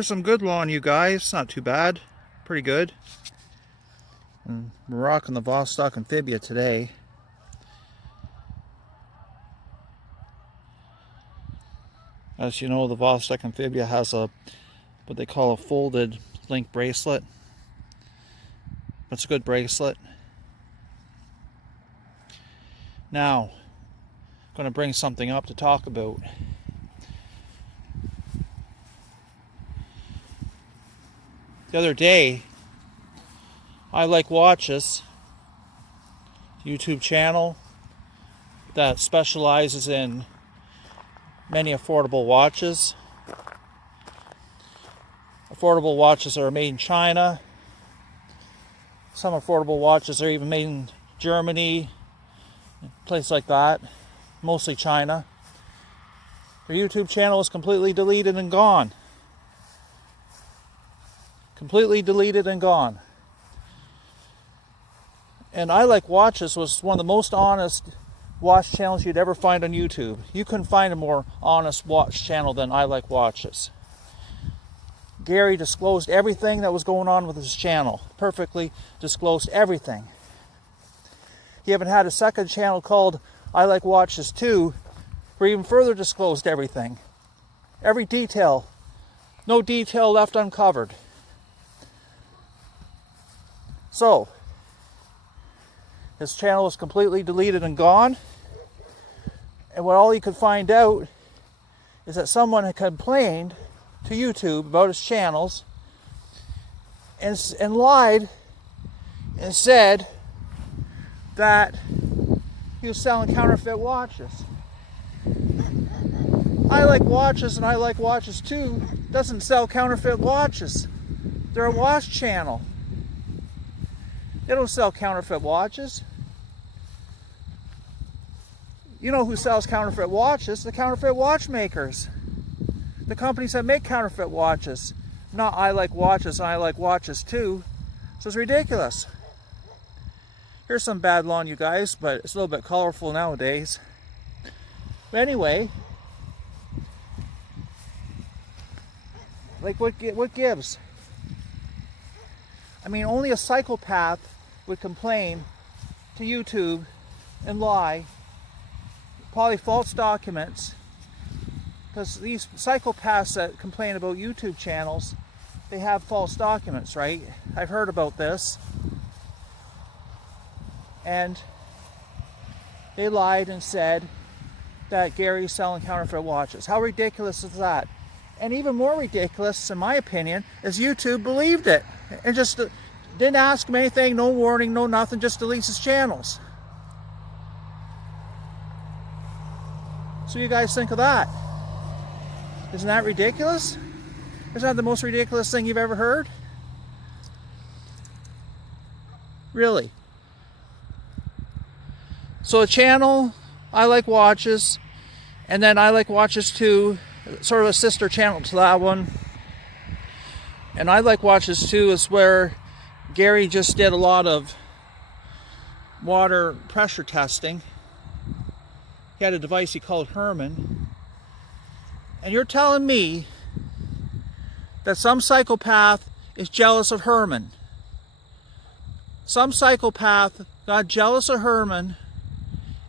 Here's some good lawn, you guys. Not too bad. Pretty good. And we're rocking the Vostok Amphibia today. As you know, the Vostok Amphibia has what they call a folded link bracelet. It's a good bracelet. Now, I'm going to bring something up to talk about. The other day, LQWYD, YouTube channel that specializes in many affordable watches. Affordable watches are made in China. Some affordable watches are even made in Germany, places like that. Mostly China. Their YouTube channel is completely deleted and gone. Completely deleted and gone. And LQWYD was one of the most honest watch channels you'd ever find on YouTube. You couldn't find a more honest watch channel than LQWYD. Gary disclosed everything that was going on with his channel. Perfectly disclosed everything. He even had a second channel called LQWYD 2, where he even further disclosed everything. Every detail. No detail left uncovered. So, his channel was completely deleted and gone. And what all he could find out is that someone had complained to YouTube about his channels and lied and said that he was selling counterfeit watches. LQWYD and LQWYD 2 doesn't sell counterfeit watches. They're a watch channel. They don't sell counterfeit watches. You know who sells counterfeit watches? The counterfeit watchmakers. The companies that make counterfeit watches. Not LQWYD and LQWYD 2. So it's ridiculous. Here's some bad lawn, you guys, but it's a little bit colorful nowadays. But anyway, like what gives? I mean, only a psychopath would complain to YouTube and lie, probably false documents, because these psychopaths that complain about YouTube channels, they have false documents, right? I've heard about this. And they lied and said that Gary's selling counterfeit watches. How ridiculous is that? And even more ridiculous, in my opinion, is YouTube believed it and just didn't ask him anything, no warning, no nothing, just deletes his channels. So you guys think of that? Isn't that ridiculous? Isn't that the most ridiculous thing you've ever heard? Really? So a channel, LQWYD, and then LQWYD 2, sort of a sister channel to that one. And LQWYD 2 is where Gary just did a lot of water pressure testing. He had a device he called Herman. And you're telling me that some psychopath is jealous of Herman. Some psychopath got jealous of Herman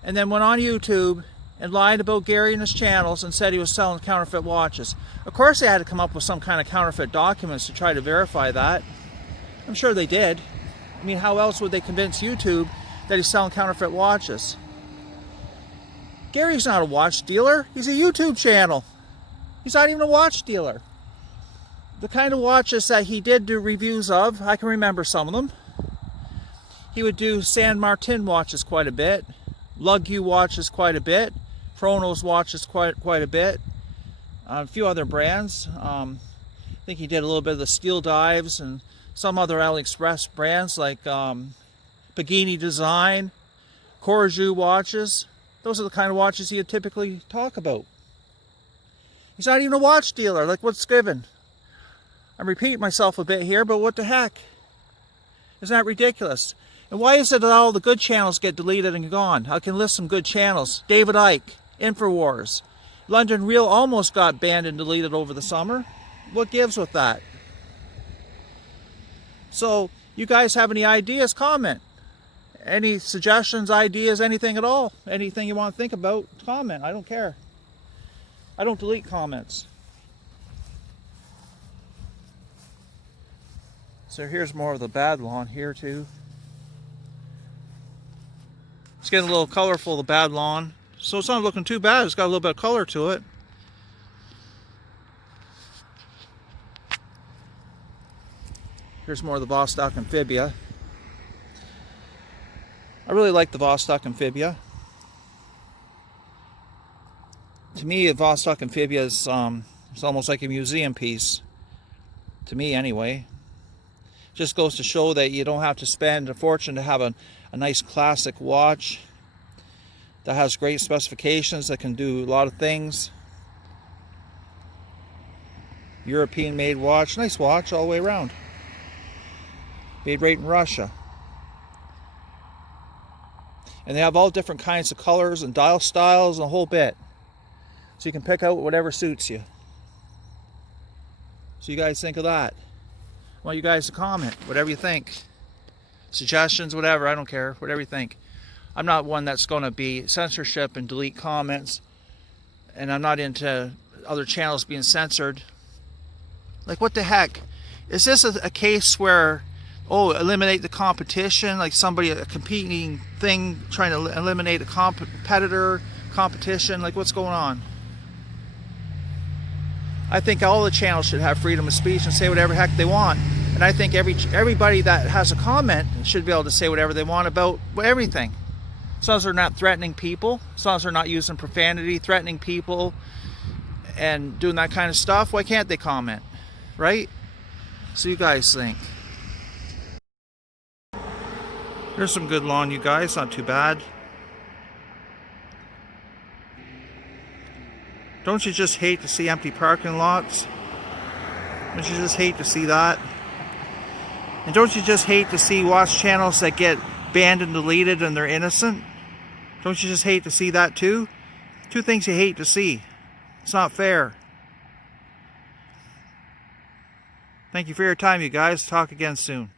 and then went on YouTube and lied about Gary and his channels and said he was selling counterfeit watches. Of course they had to come up with some kind of counterfeit documents to try to verify that. I'm sure they did. I mean, how else would they convince YouTube that he's selling counterfeit watches? Gary's not a watch dealer. He's a YouTube channel. He's not even a watch dealer. The kind of watches that he did do reviews of, I can remember some of them. He would do San Martin watches quite a bit. LQWYD watches quite a bit. Chronos watches quite a bit. A few other brands. I think he did a little bit of the Steel Dives and some other AliExpress brands like Pagani Design, Corju watches. Those are the kind of watches he would typically talk about. He's not even a watch dealer, like what's given. I'm repeating myself a bit here, but what the heck? Isn't that ridiculous? And why is it that all the good channels get deleted and gone? I can list some good channels. David Icke, Infowars. London Real almost got banned and deleted over the summer. what gives with that? So you guys have any ideas, comment. Any suggestions, ideas, anything at all, anything you want to think about, comment. I don't care. I don't delete comments. So here's more of the bad lawn here too. It's getting a little colorful, the bad lawn. So it's not looking too bad. It's got a little bit of color to it. Here's more of the Vostok Amphibia. I really like the Vostok Amphibia. To me, a Vostok Amphibia is it's almost like a museum piece. To me, anyway. Just goes to show that you don't have to spend a fortune to have a nice classic watch that has great specifications, that can do a lot of things. European made watch, nice watch all the way around. Made right in Russia. And they have all different kinds of colors and dial styles and a whole bit. So you can pick out whatever suits you. So you guys think of that. I want you guys to comment, whatever you think. Suggestions, whatever, I don't care, whatever you think. I'm not one that's going to be censorship and delete comments. And I'm not into other channels being censored. Like, what the heck? Is this a case where, oh, eliminate the competition? Like somebody, a competing thing, trying to eliminate a competitor, competition? Like, what's going on? I think all the channels should have freedom of speech and say whatever heck they want. And I think everybody that has a comment should be able to say whatever they want about everything. As long as they're not threatening people, as long as they're not using profanity, threatening people, and doing that kind of stuff, why can't they comment? Right? So you guys think. There's some good lawn, you guys, not too bad. Don't you just hate to see empty parking lots? Don't you just hate to see that? And don't you just hate to see watch channels that get banned and deleted and they're innocent? Don't you just hate to see that too? Two things you hate to see. It's not fair. Thank you for your time, you guys. Talk again soon.